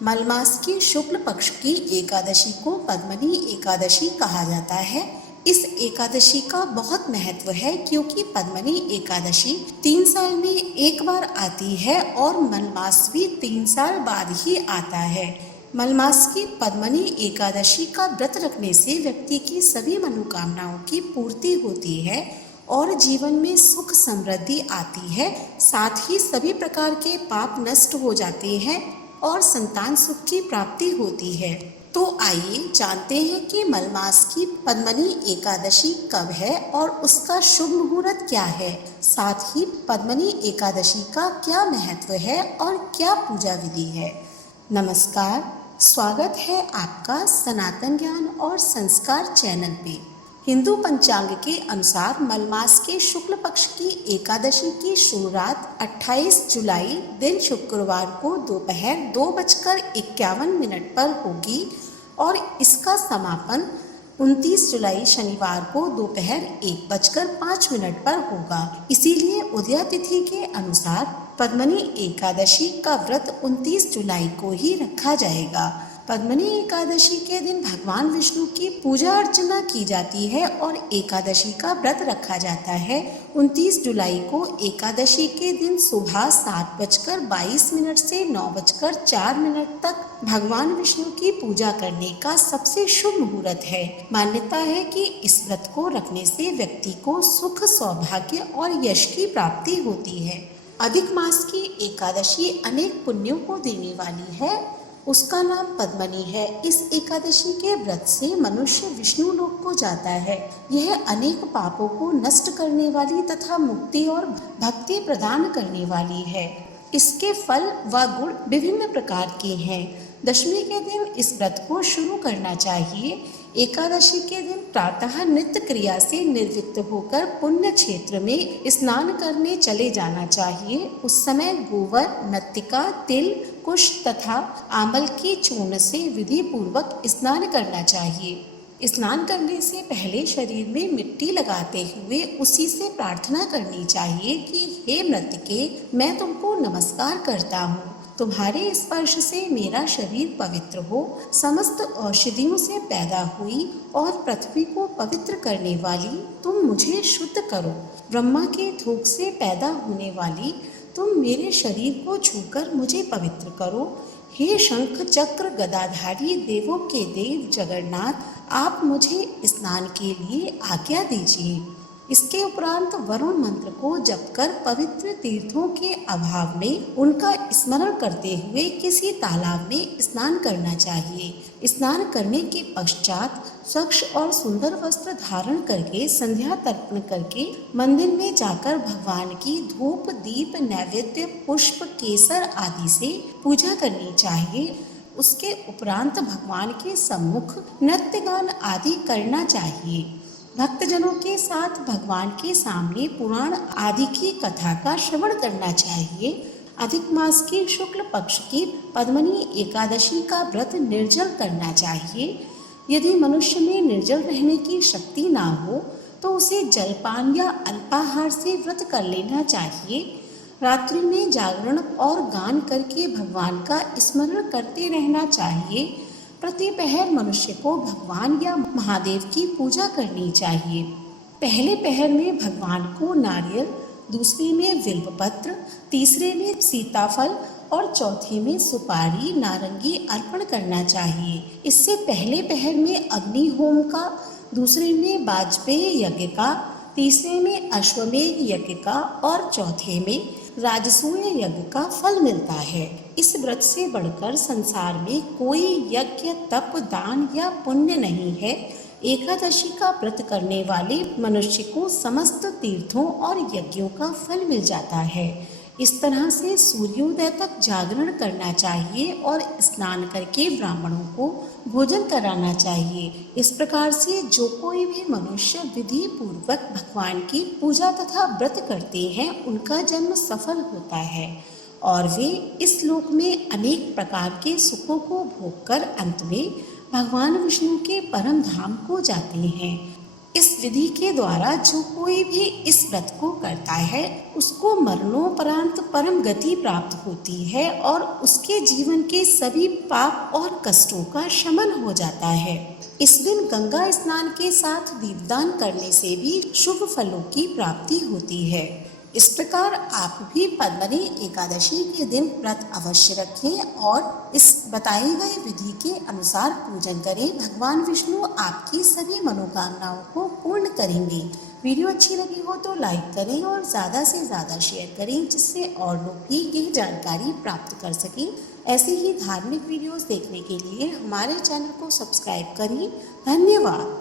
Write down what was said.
मलमास की शुक्ल पक्ष की एकादशी को पद्मनी एकादशी कहा जाता है। इस एकादशी का बहुत महत्व है क्योंकि पद्मनी एकादशी 3 साल में एक बार आती है और मलमास भी 3 साल बाद ही आता है। मलमास की पद्मनी एकादशी का व्रत रखने से व्यक्ति की सभी मनोकामनाओं की पूर्ति होती है और जीवन में सुख समृद्धि आती है। साथ ही सभी प्रकार के पाप नष्ट हो जाते हैं और संतान सुख की प्राप्ति होती है। तो आइए जानते हैं कि मलमास की पद्मनी एकादशी कब है और उसका शुभ मुहूर्त क्या है। साथ ही पद्मनी एकादशी का क्या महत्व है और क्या पूजा विधि है। नमस्कार, स्वागत है आपका सनातन ज्ञान और संस्कार चैनल पे। हिंदू पंचांग के अनुसार मलमास के शुक्ल पक्ष की एकादशी की शुरुआत 28 जुलाई दिन शुक्रवार को दोपहर 2:51 पर होगी और इसका समापन 29 जुलाई शनिवार को दोपहर 1:05 पर होगा। इसीलिए उदया तिथि के अनुसार पद्मनी एकादशी का व्रत 29 जुलाई को ही रखा जाएगा। पद्मनी एकादशी के दिन भगवान विष्णु की पूजा अर्चना की जाती है और एकादशी का व्रत रखा जाता है। 29 जुलाई को एकादशी के दिन सुबह 7:22 से 9:04 तक भगवान विष्णु की पूजा करने का सबसे शुभ मुहूर्त है। मान्यता है कि इस व्रत को रखने से व्यक्ति को सुख, सौभाग्य और यश की प्राप्ति होती है। अधिक मास की एकादशी अनेक पुण्यों को देने वाली है। उसका नाम पद्मनी है। इस एकादशी के व्रत से मनुष्य विष्णु लोक को जाता है। यह अनेक पापों को नष्ट करने वाली तथा मुक्ति और भक्ति प्रदान करने वाली है। इसके फल व गुण विभिन्न प्रकार के हैं। दशमी के दिन इस व्रत को शुरू करना चाहिए। एकादशी के दिन प्रातः नित्य क्रिया से निवृत्त होकर पुण्य क्षेत्र में स्नान करने चले जाना चाहिए। उस समय गोबर, मृत्तिका, तिल, कुश तथा आंवल के चूर्ण से विधि पूर्वक स्नान करना चाहिए। स्नान करने से पहले शरीर में मिट्टी लगाते हुए उसी से प्रार्थना करनी चाहिए कि हे मृत्तिके, मैं तुमको नमस्कार करता हूँ। तुम्हारे स्पर्श से मेरा शरीर पवित्र हो। समस्त औषधियों से पैदा हुई और पृथ्वी को पवित्र करने वाली तुम मुझे शुद्ध करो। ब्रह्मा के थूक से पैदा होने वाली तुम मेरे शरीर को छूकर मुझे पवित्र करो। हे शंख चक्र गदाधारी देवों के देव जगन्नाथ, आप मुझे स्नान के लिए आज्ञा दीजिए। इसके उपरांत वरुण मंत्र को जपकर पवित्र तीर्थों के अभाव में उनका स्मरण करते हुए किसी तालाब में स्नान करना चाहिए। स्नान करने के पश्चात स्वच्छ और सुंदर वस्त्र धारण करके संध्या तर्पण करके मंदिर में जाकर भगवान की धूप, दीप, नैवेद्य, पुष्प, केसर आदि से पूजा करनी चाहिए। उसके उपरांत भगवान के सम्मुख नृत्य गान आदि करना चाहिए। भक्तजनों के साथ भगवान के सामने पुराण आदि की कथा का श्रवण करना चाहिए। अधिक मास की शुक्ल पक्ष की पद्मनी एकादशी का व्रत निर्जल करना चाहिए। यदि मनुष्य में निर्जल रहने की शक्ति ना हो तो उसे जलपान या अल्पाहार से व्रत कर लेना चाहिए। रात्रि में जागरण और गान करके भगवान का स्मरण करते रहना चाहिए। प्रतिपहर मनुष्य को भगवान या महादेव की पूजा करनी चाहिए। पहले पहर में भगवान को नारियल, दूसरे में बिल्वपत्र, तीसरे में सीताफल और चौथे में सुपारी, नारंगी अर्पण करना चाहिए। इससे पहले पहर में अग्नि होम का, दूसरे में वाजपेय यज्ञ का, तीसरे में अश्वमेध यज्ञ का और चौथे में राजसूय यज्ञ का फल मिलता है। इस व्रत से बढ़कर संसार में कोई यज्ञ, तप, दान या पुण्य नहीं है। एकादशी का व्रत करने वाले मनुष्य को समस्त तीर्थों और यज्ञों का फल मिल जाता है। इस तरह से सूर्योदय तक जागरण करना चाहिए और स्नान करके ब्राह्मणों को भोजन कराना चाहिए। इस प्रकार से जो कोई भी मनुष्य विधि पूर्वक भगवान की पूजा तथा व्रत करते हैं उनका जन्म सफल होता है और वे इस लोक में अनेक प्रकार के सुखों को भोग कर अंत में भगवान विष्णु के परम धाम को जाते हैं। इस विधि के द्वारा जो कोई भी इस व्रत को करता है उसको मरणोपरांत परम गति प्राप्त होती है और उसके जीवन के सभी पाप और कष्टों का शमन हो जाता है। इस दिन गंगा स्नान के साथ दीपदान करने से भी शुभ फलों की प्राप्ति होती है। इस प्रकार आप भी पद्मनी एकादशी के दिन व्रत अवश्य रखें और इस बताई गई विधि के अनुसार पूजन करें। भगवान विष्णु आपकी सभी मनोकामनाओं को पूर्ण करेंगे। वीडियो अच्छी लगी हो तो लाइक करें और ज़्यादा से ज़्यादा शेयर करें जिससे और लोग भी यह जानकारी प्राप्त कर सकें। ऐसे ही धार्मिक वीडियोस देखने के लिए हमारे चैनल को सब्सक्राइब करें। धन्यवाद।